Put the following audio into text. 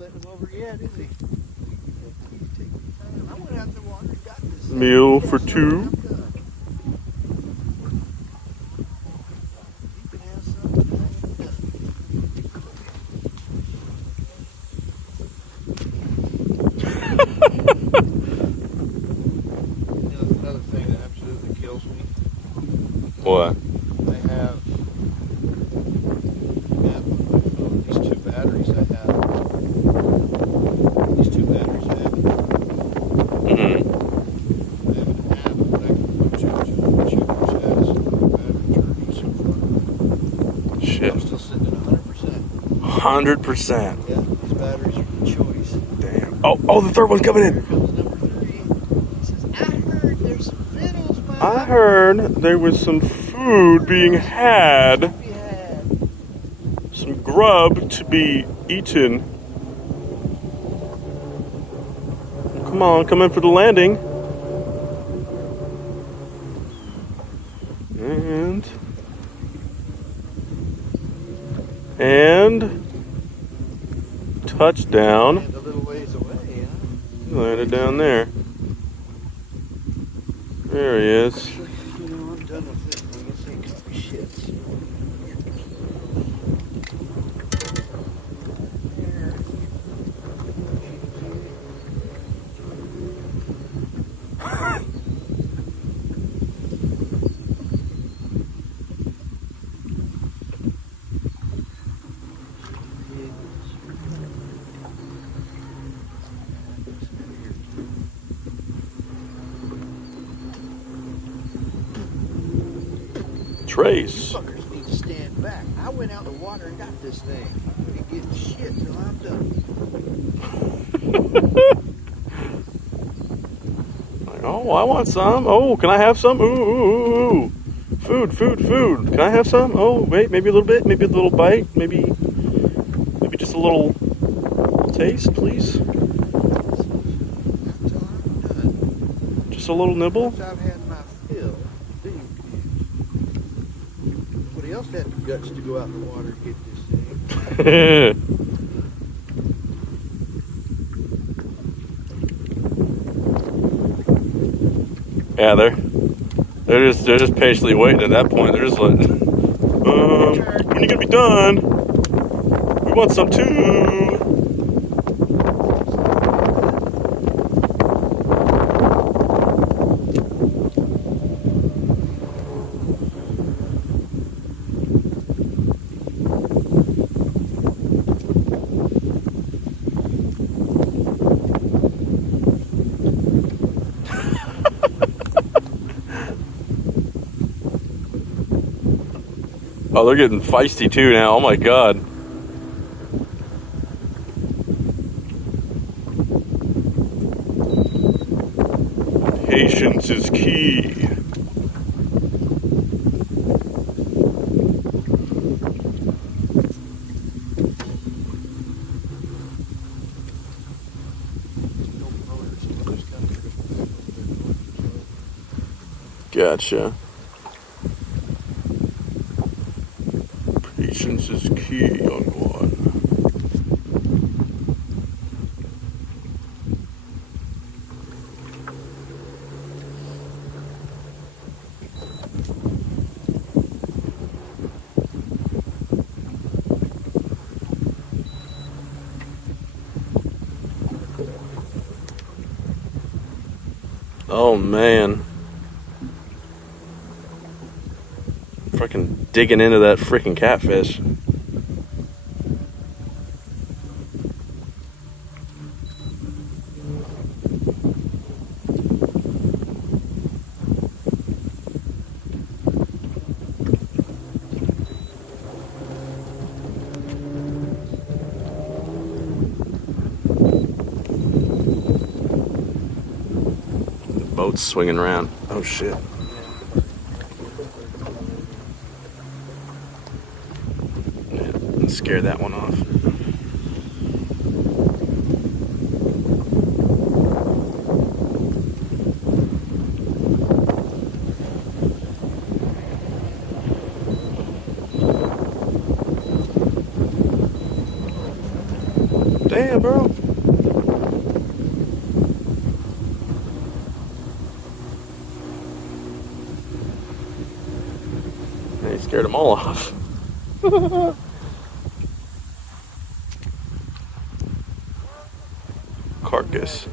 letting him over yet, is he? I went out in the water and got this thing. Meal for two. You can have some. Another thing that absolutely kills me. What? I have my phone, these two batteries I have. Mm-hmm. I have an app that I can go to check your status of battery charging so far. Shit. I'm still sitting at 100%. 100%. Yeah, these batteries are the choice. Damn. Oh, the third one's coming in. Here comes number 3. He says, I heard there's some vittles, man. I heard there was some food being had. Some grub to be eaten. Come on, come in for the landing. And touchdown. And a little ways away, huh? Landed down there. There he is. Actually, I'm done with this thing. This ain't got me shits. Trace. Fuckers need to stand back. I went out in the water and got this thing. I ain't getting shit till I'm done. Oh, I want some. Oh, can I have some? Ooh. Food. Can I have some? Oh, wait, maybe a little bit, maybe a little bite, maybe just a little taste, please. Until I'm done. Just a little nibble. Once I've had my fill, then you can. Somebody else had the guts to go out in the water and get this thing. Yeah, they're just patiently waiting at that point. They're just like, when are you gonna be done? We want some too. Oh, they're getting feisty too now. Oh my god. Patience is key. Gotcha. Patience is key, young one. Oh man. Freaking digging into that freaking catfish. The boat's swinging around. Oh shit. Scare that one off. Damn, bro. He scared them all off. Carcass.